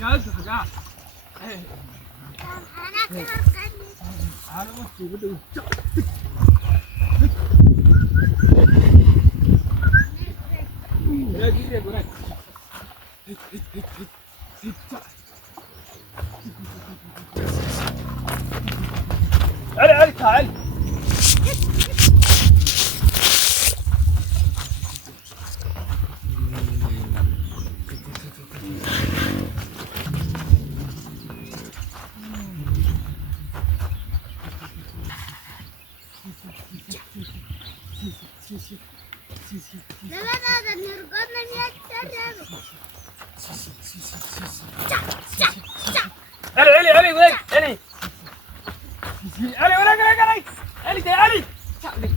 جالس حاجة أنا مش بدي يا جدي يا بنات علي علي تعال علي علي وين علي علي وين علي علي علي ده علي علي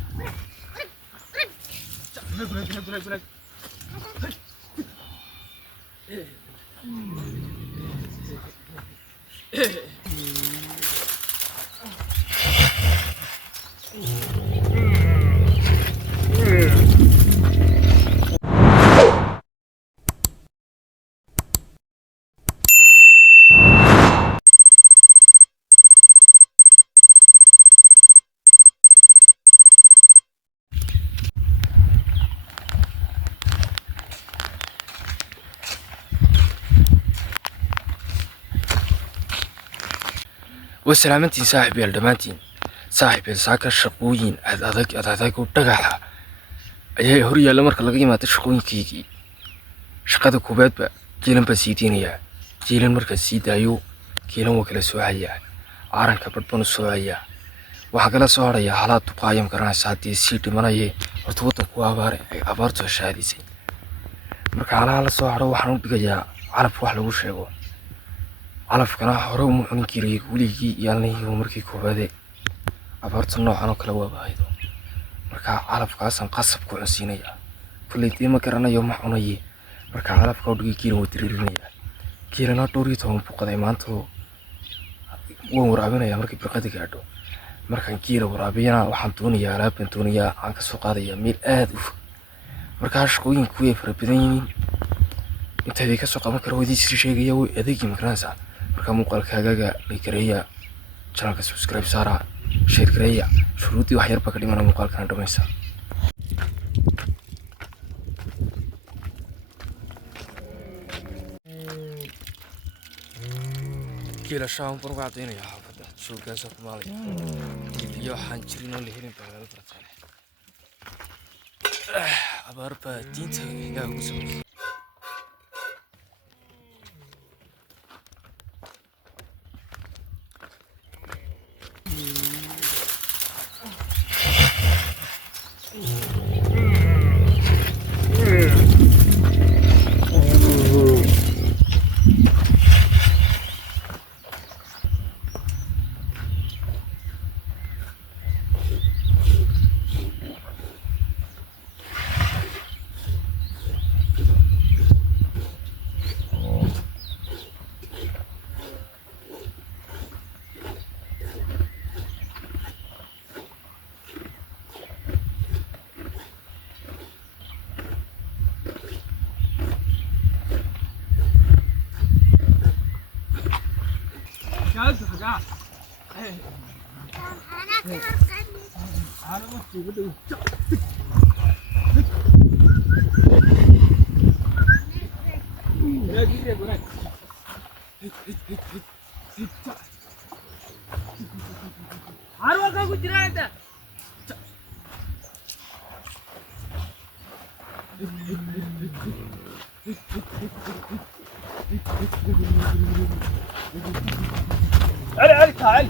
وسلامتي صاحبي الدمانتين صاحبي ساكا شقوين أداك ودقاها أيه هوريا لمرك لقي ما تشقوين كيكي شقada koobaad ba jiilan ba siidiinaya jiilan marka siidayo kiilan waa kala soocaya aaranka badban soocaya waxa kala soo haraya halaad tuqaayam garanaysa hadii sii dhimanayay horta wadanku abaarto shaadisay marka halaha la soo haro waxaan u dhigayaa calaf wax lagu sheego calafkana hore u muxun kiray guligii yaalnay markii koobaad abaarto noocan oo kala waabahaydo marka calafkaasan qasab ku cunsiinaya kuleetii ma garanayo ma cunayay marka calafka udhigi kiilan waa tiriirinaya kiilana dhowr iyo 10 buqaday maanta waan waraabinaya markii birqadi gaadho markaan kiila waraabiyana waxaan doonayaa alaabtan doonayaa aan ka soo qaadaya meel aad u fog marka shaqooyinku way fara badan yihiin intaydii ka soo qaban karo wadii sii sheegaya way adeegi makaraysa marka muuqaalkaaga la gareeya channelka subscribe saara share gareeya shuruudii wax yar ba ka dhimana muuqaalkan dhamaysa كيلا شام برو قاعدين يا حافظ شو قاسة مالي يو حنجرين اللي هنا بعد البرتان أباربا دينتا يا وسام جالس حاجة أنا مش بدي يا جدي يا بنات عروة كم كجرا أنت علي علي تعال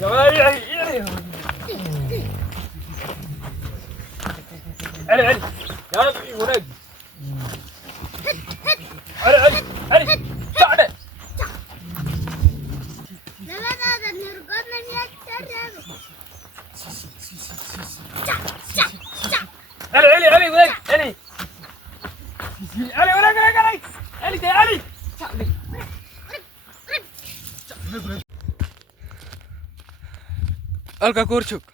يا ولد علي علي علي يا ربي ولد علي علي علي تعال علي علي وين علي علي وين علي علي ده علي halkaa ku hor joog.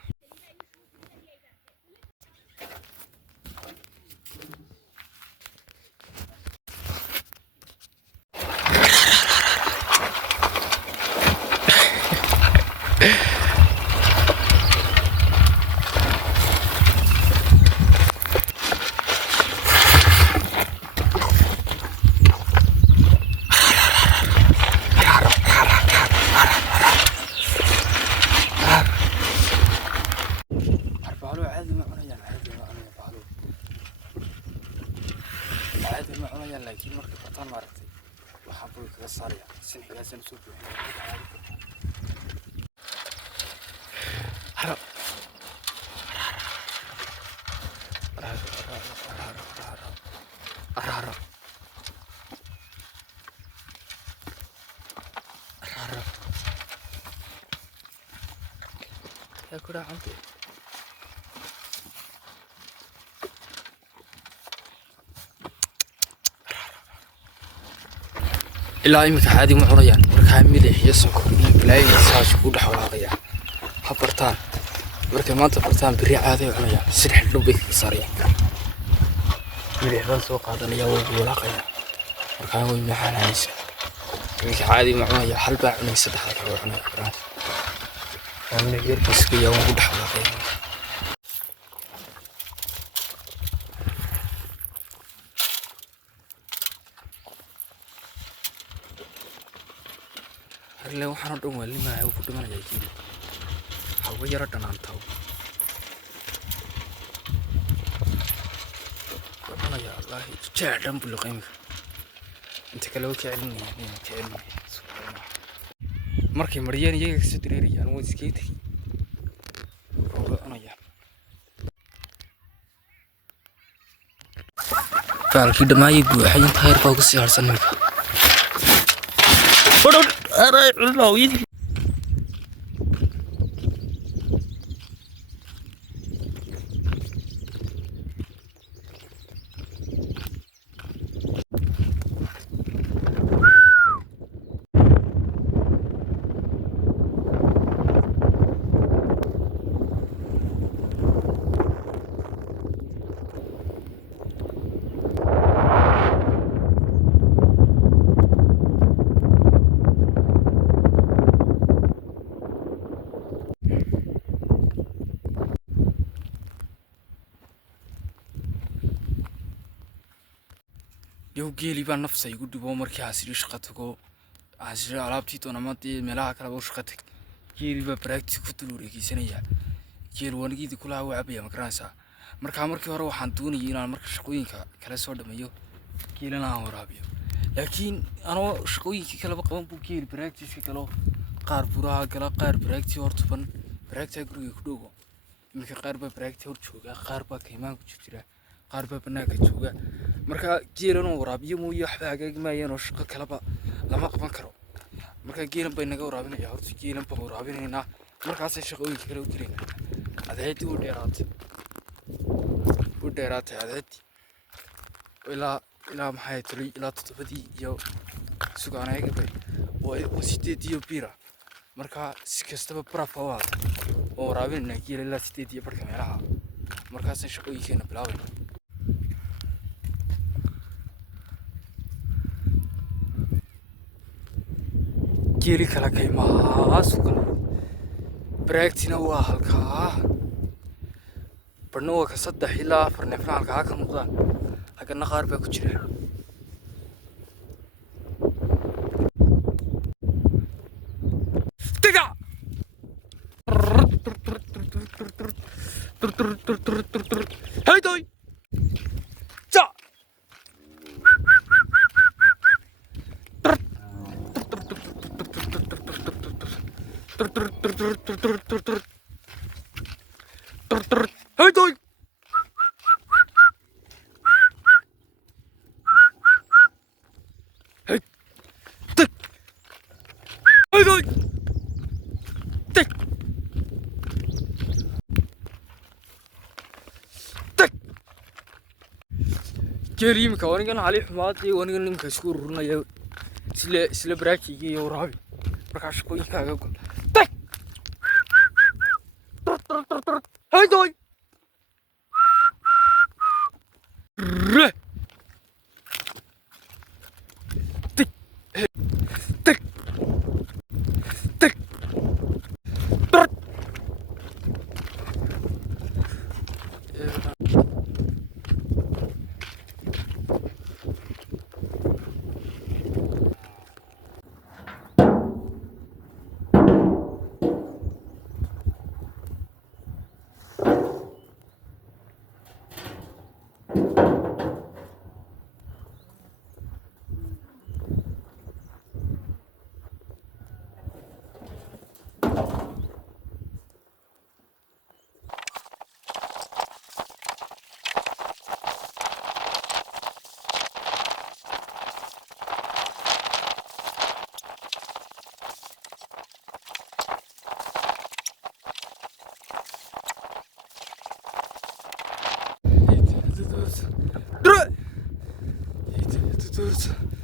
laakiin marka bataan maaragtay waxaan buu kaga saaraya sinigaasan soo buuxinaya haro يا كرة عمتي ilaa imika caadi ma cunayaan markaa milix iyo sonkor iyo balaayo saas ku dhex walaaqaya ha bartaan markay maanta bartaan beri caadi ay cunayaan silix dhub bay kaga saarayaan milix baan soo qaadanaya way walaaqaya markaa way maxaanaysa imika caadi ma cunaya hal baa cunay saddex kale way cunaya karaan waa milix yar biska iyo ku dhex walaaqaya اللي هو حنا دوما اللي ما هو كده ما يجي هو يردنا أنتو أنا يا الله جاهدم بلقيمك أنت كلو كعلمي يعني كعلمي مركي مريان يجي ستريري أنا مو سكيتي أنا يا فالكيد ما يبغى حين تغير فوق السيارة سنمك أنا الله يدي يو جيلي بان نفسه يقول دبوا مركي عسير شقتكو عسير علابتي تونماتي ملاها كلا بوشقتك جيلي ببراكتي كتلوري كي سنية جيل وانجي دي كلها وعبية مكرانسا مركي هرو حانتوني ينال مركي شقوين كلا سودا ميو جيلنا ورابيو لكن أنا شقوين كلا بقوم بو جيل براكتي في كلا قار براها كلا قار براكتي ورطبن براكتي قروي كدوغو يمكن قار براكتي ورطوغا قار با كيمان كتشترا qaar baa banaanka jooga marka geelan oo waraabiyo mooyo waxba hagaagmayeen oo shaqo kalaba lama qaban karo marka geelan bay naga waraabinaya horta geelan baa waraabinayna markaas ay shaqooyinka kale u dirayna adeed u dheeraatay adeed ilaa maxay tiri ilaa todobadii iyo sugaanayga bay oo sideed iyo bira marka si kastaba barafka waa oo waraabinayna geelan ilaa sideed iyo barka meelaha markaas ay shaqooyinkeena bilaabay جيلي كلا كيما سوكلا براكتنا وهالكا برنوا كصدح إلا فرنفنا هالكا كنقدان هكا نخار باكو جري تقع هاي توي جا هاي توي هاي تك هاي توي تك تك جريم كونيكن علي حمادي ونيكن كشكور رنا يا سلا براكي يا ورابي markaa shaqooyinkaaga gol tag Ay doy. Re. Tik. Tik. Tik. Brr. Dur. Dur.